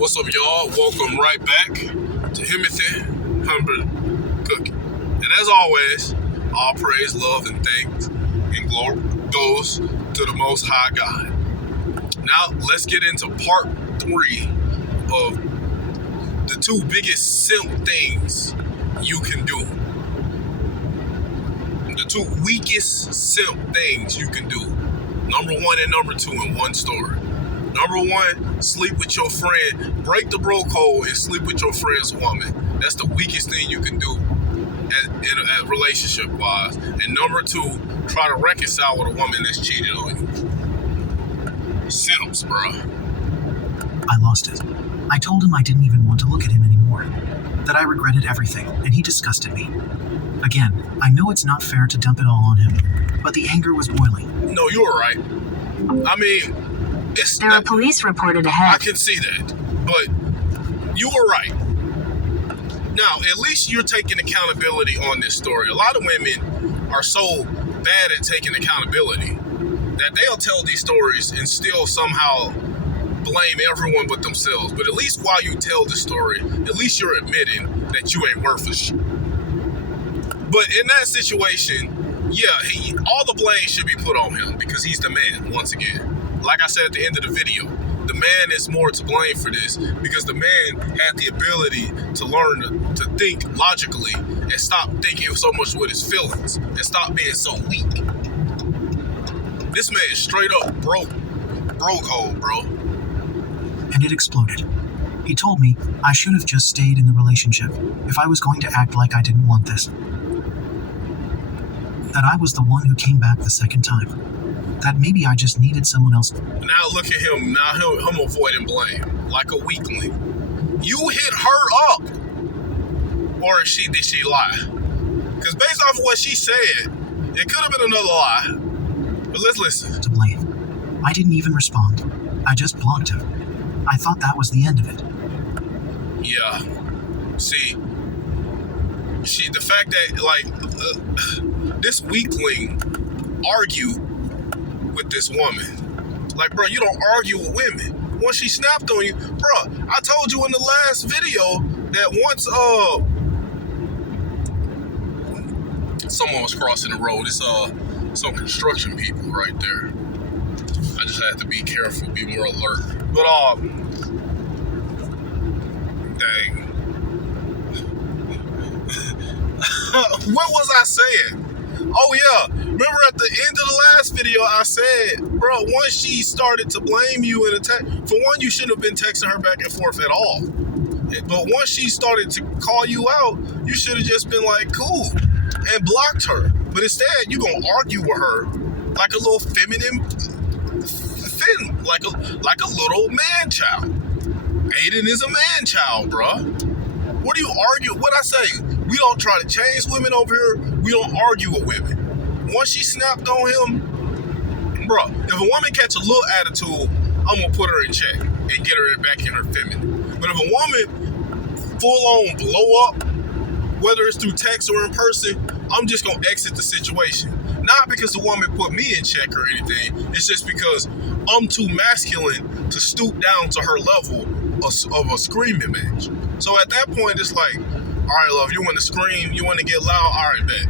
What's up, y'all? Welcome right back to Timothy Humber Cookie. And as always, all praise, love, and thanks and glory goes to the Most High God. Now, let's get into part 3 of the 2 biggest simp things you can do. The 2 weakest simp things you can do. Number 1 and number 2 in one story. Number 1, sleep with your friend. Break the bro code and sleep with your friend's woman. That's the weakest thing you can do at relationship-wise. And number 2, try to reconcile with a woman that's cheated on you. Simps, bro. I lost it. I told him I didn't even want to look at him anymore. That I regretted everything, and he disgusted me. Again, I know it's not fair to dump it all on him, but the anger was boiling. No, you were right. I mean, there are police reported ahead. I can see that, but you were right. Now, at least you're taking accountability on this story. A lot of women are so bad at taking accountability that they'll tell these stories and still somehow blame everyone but themselves. But at least while you tell the story, at least you're admitting that you ain't worth a shit. But in that situation, yeah, all the blame should be put on him because he's the man, once again. Like I said at the end of the video, the man is more to blame for this because the man had the ability to learn to think logically and stop thinking so much with his feelings and stop being so weak. This man is straight up broke hole, bro. And it exploded. He told me I should have just stayed in the relationship if I was going to act like I didn't want this. That I was the one who came back the second time. That maybe I just needed someone else. Now look at him. Now him avoiding blame like a weakling. You hit her up, or did she lie? Because based off of what she said, it could have been another lie. But let's listen. To blame. I didn't even respond. I just blocked him. I thought that was the end of it. Yeah. See, the fact that this weakling argued with this woman. Like, bro, you don't argue with women. Once she snapped on you, bro, I told you in the last video that once someone was crossing the road. It's some construction people right there. I just had to be careful, be more alert. But dang. What was I saying? Oh yeah, remember at the end of the last video I said, bro, once she started to blame you and attack, for one, you shouldn't have been texting her back and forth at all. But once she started to call you out, you should have just been like, cool, and blocked her. But instead, you gonna argue with her like a little feminine, like a little man child. Aiden is a man child, bro. What do you argue? What I say? We don't try to change women over here. We don't argue with women. Once she snapped on him, bro, if a woman catch a little attitude, I'm going to put her in check and get her back in her feminine. But if a woman full on blow up, whether it's through text or in person, I'm just going to exit the situation. Not because the woman put me in check or anything. It's just because I'm too masculine to stoop down to her level of a screaming match. So at that point, it's like, all right, love, you want to scream, you want to get loud, all right, bet.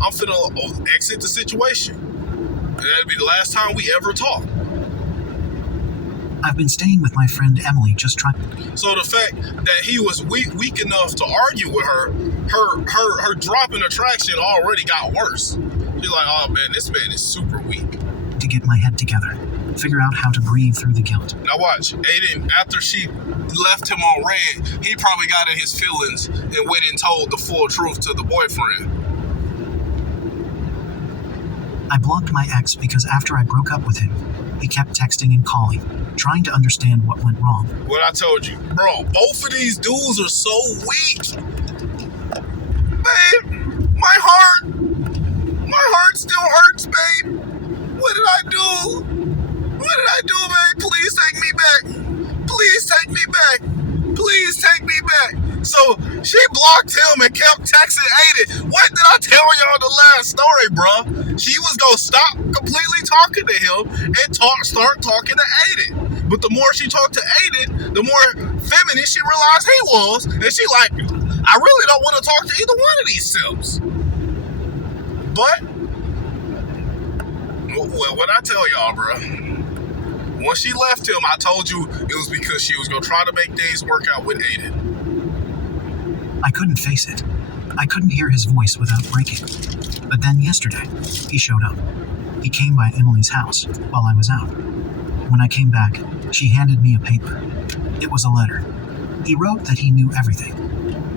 I'm finna exit the situation. And that'll be the last time we ever talk. I've been staying with my friend Emily, just trying. So the fact that he was weak enough to argue with her drop in attraction already got worse. She's like, oh man, this man is super weak. To get my head together, figure out how to breathe through the guilt. Now watch, Aiden, after she left him on red, he probably got in his feelings and went and told the full truth to the boyfriend. I blocked my ex because after I broke up with him, he kept texting and calling, trying to understand what went wrong. What I told you, bro, both of these dudes are so weak. Babe, my heart still hurts, babe. What did I do? What did I do, babe? Please take me back. Please take me back. Please take me back. So she blocked him and kept texting Aiden. What did I tell y'all the last story, bro? She was gonna stop completely talking to him and start talking to Aiden. But the more she talked to Aiden, the more feminine she realized he was. And she like, I really don't want to talk to either one of these simps. But, well, what I tell y'all, bro, once she left him, I told you it was because she was going to try to make things work out with Aiden. I couldn't face it. I couldn't hear his voice without breaking. But then yesterday, he showed up. He came by Emily's house while I was out. When I came back, she handed me a paper. It was a letter. He wrote that he knew everything,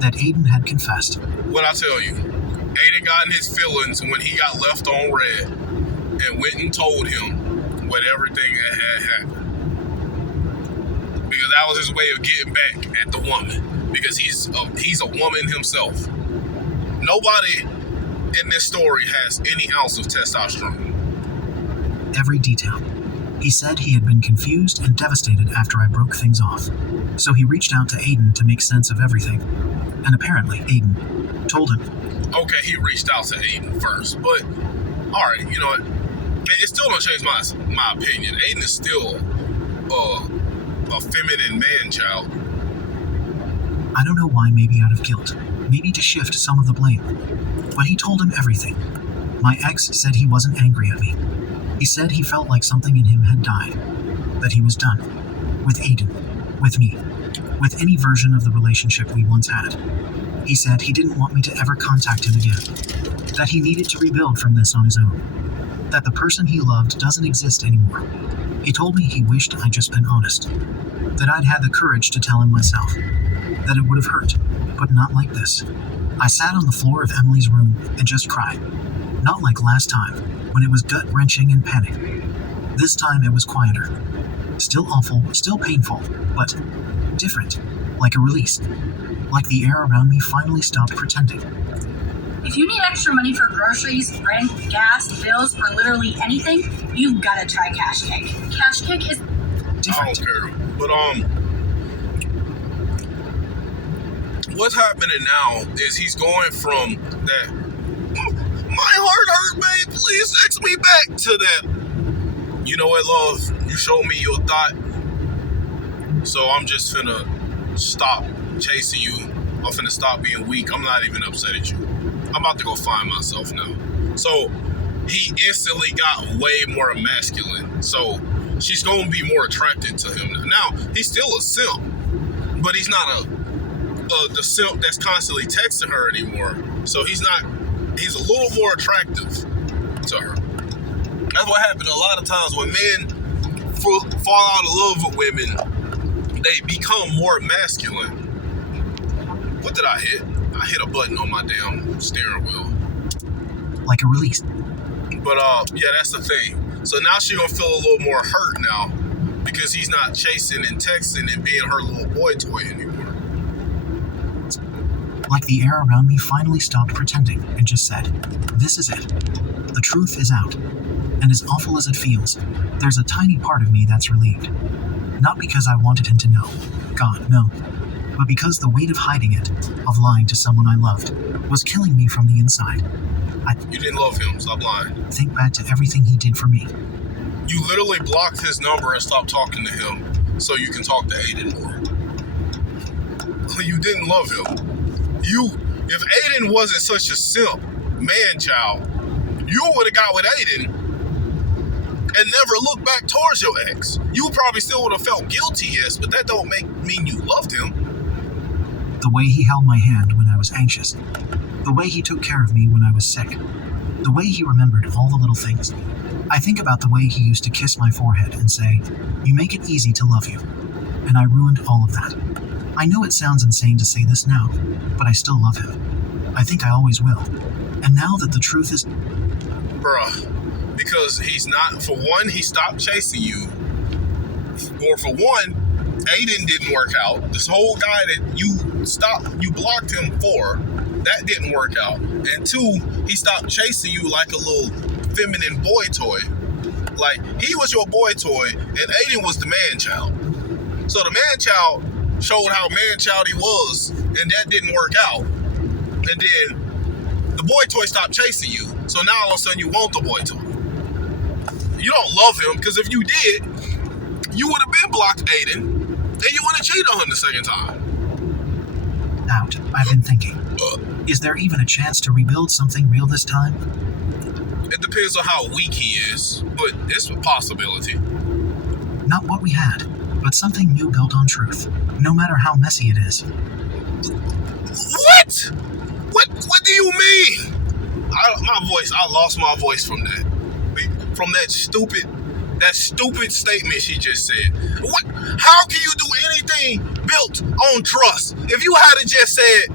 that Aiden had confessed. What I tell you, Aiden got in his feelings when he got left on red and went and told him what everything that had happened. Because that was his way of getting back at the woman. Because he's a woman himself. Nobody in this story has any ounce of testosterone. Every detail. He said he had been confused and devastated after I broke things off. So he reached out to Aiden to make sense of everything. And apparently, Aiden told him. Okay, he reached out to Aiden first. But, alright, you know what? It still don't change my opinion. Aiden is still a feminine man-child. I don't know why, maybe out of guilt. Maybe to shift some of the blame. But he told him everything. My ex said he wasn't angry at me. He said he felt like something in him had died. That he was done. With Aiden. With me. With any version of the relationship we once had. He said he didn't want me to ever contact him again. That he needed to rebuild from this on his own. That the person he loved doesn't exist anymore. He told me he wished I'd just been honest. That I'd had the courage to tell him myself. That it would have hurt, but not like this. I sat on the floor of Emily's room and just cried. Not like last time, when it was gut-wrenching and panic. This time it was quieter. Still awful, still painful, but different. Like a release. Like the air around me finally stopped pretending. If you need extra money for groceries, rent, gas, bills, or literally anything, you've got to try Cash Cake. Cash Cake is different. I don't care. But, what's happening now is he's going from that, my heart hurt, babe, please text me back, to that, you know what, love, you showed me your thought, so I'm just finna stop chasing you. I'm finna stop being weak. I'm not even upset at you. I'm about to go find myself now. So he instantly got way more masculine. So she's gonna be more attracted to him now. Now, he's still a simp, but he's not the simp that's constantly texting her anymore. So he's a little more attractive to her. That's what happened a lot of times when men fall out of love with women. They become more masculine. What did I hit? I hit a button on my damn steering wheel. Like a release. But yeah, that's the thing. So now she's gonna feel a little more hurt now because he's not chasing and texting and being her little boy toy anymore. Like the air around me finally stopped pretending and just said, this is it. The truth is out. And as awful as it feels, there's a tiny part of me that's relieved. Not because I wanted him to know. God, no. But because the weight of hiding it, of lying to someone I loved, was killing me from the inside. You didn't love him, stop lying. Think back to everything he did for me. You literally blocked his number and stopped talking to him so you can talk to Aiden more. You didn't love him. If Aiden wasn't such a simp, man-child, you would have got with Aiden and never looked back towards your ex. You probably still would have felt guilty, yes, but that don't mean you loved him. The way he held my hand when I was anxious. The way he took care of me when I was sick. The way he remembered all the little things. I think about the way he used to kiss my forehead and say, you make it easy to love you. And I ruined all of that. I know it sounds insane to say this now, but I still love him. I think I always will. And now that the truth is... Bruh, because he's not, for one, he stopped chasing you. Or for one, Aiden didn't work out. This whole guy that you blocked him for, that didn't work out. And two, he stopped chasing you like a little feminine boy toy. Like, he was your boy toy, and Aiden was the man-child. So the man-child showed how man-child he was, and that didn't work out. And then the boy toy stopped chasing you. So now all of a sudden you want the boy toy. You don't love him, because if you did, you would have been blocked Aiden, and you wouldn't have cheated on him the second time. Out. I've been thinking. Is there even a chance to rebuild something real this time? It depends on how weak he is, but it's a possibility. Not what we had, but something new built on truth, no matter how messy it is. What? What do you mean? I lost my voice from that. From that stupid statement she just said. What? How can you do anything built on trust? If you had just said,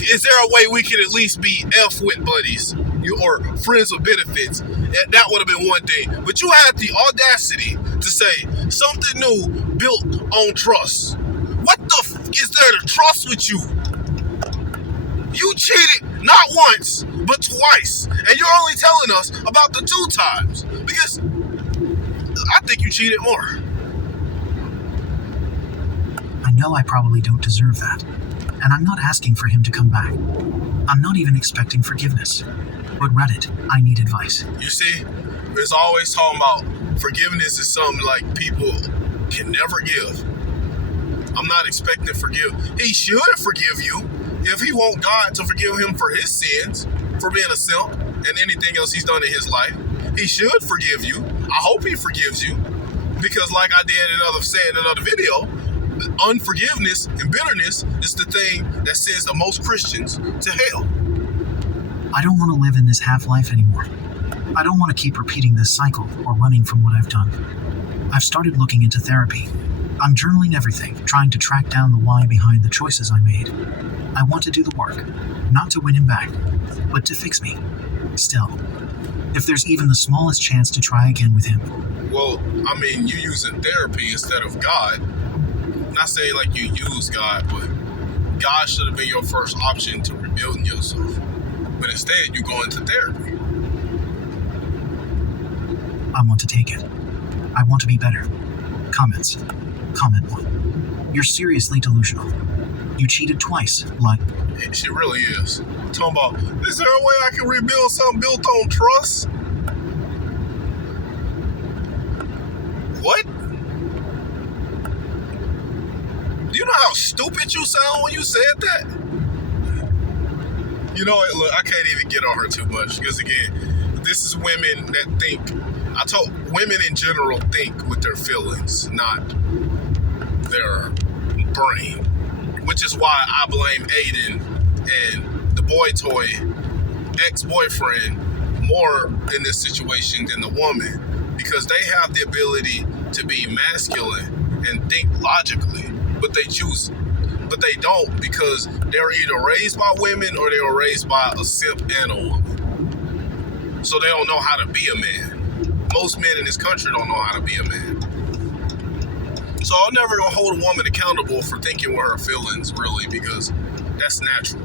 is there a way we could at least be F-wit buddies or friends with benefits, that would have been one thing. But you had the audacity to say something new built on trust. What the is there to trust with you? You cheated not once, but twice. And you're only telling us about the 2 times. Because I think you cheated more. I know I probably don't deserve that. And I'm not asking for him to come back. I'm not even expecting forgiveness. But Reddit, I need advice. You see, there's always talking about forgiveness is something like people can never give. I'm not expecting to forgive. He should forgive you if he want God to forgive him for his sins, for being a simp, and anything else he's done in his life. He should forgive you. I hope he forgives you. Because like I did in another video, unforgiveness and bitterness is the thing that sends the most Christians to hell. I don't want to live in this half-life anymore. I don't want to keep repeating this cycle or running from what I've done. I've started looking into therapy. I'm journaling everything, trying to track down the why behind the choices I made. I want to do the work, not to win him back, but to fix me. Still, if there's even the smallest chance to try again with him. Well, I mean, you using therapy instead of God. Not saying like you use God, but God should have been your first option to rebuilding yourself. But instead, you go into therapy. I want to take it. I want to be better. Comments. Comment 1. You're seriously delusional. You cheated twice, like... She really is. Talking about, is there a way I can rebuild something built on trust? What? Do you know how stupid you sound when you said that? You know what, look, I can't even get on her too much. Because again, this is women that think... women in general think with their feelings, not their brain. Which is why I blame Aiden and the boy toy ex-boyfriend more in this situation than the woman. Because they have the ability to be masculine and think logically. But they don't because they're either raised by women or they were raised by a simp and a woman. So they don't know how to be a man. Most men in this country don't know how to be a man. So I'm never gonna hold a woman accountable for thinking with her feelings, really, because that's natural.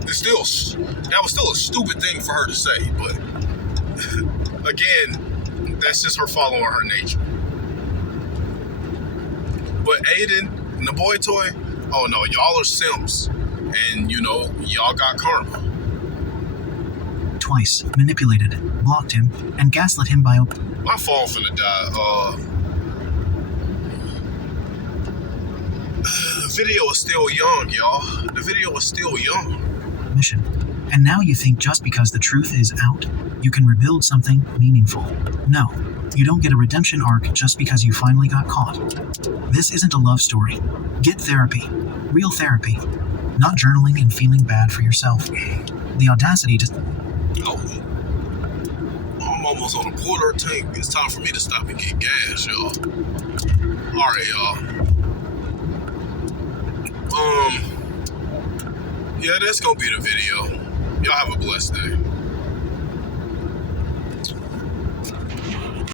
That was still a stupid thing for her to say, but again, that's just her following her nature. But Aiden and the boy toy, oh no, y'all are simps, and y'all got karma. Twice, manipulated, blocked him, and gaslit him by... My phone finna die. The video is still young, y'all. The video is still young. Mission. And now you think just because the truth is out, you can rebuild something meaningful. No, you don't get a redemption arc just because you finally got caught. This isn't a love story. Get therapy. Real therapy. Not journaling and feeling bad for yourself. The audacity to... Oh, I'm almost on a quarter tank. It's time for me to stop and get gas, y'all. Alright, y'all. Yeah, that's gonna be the video. Y'all have a blessed day.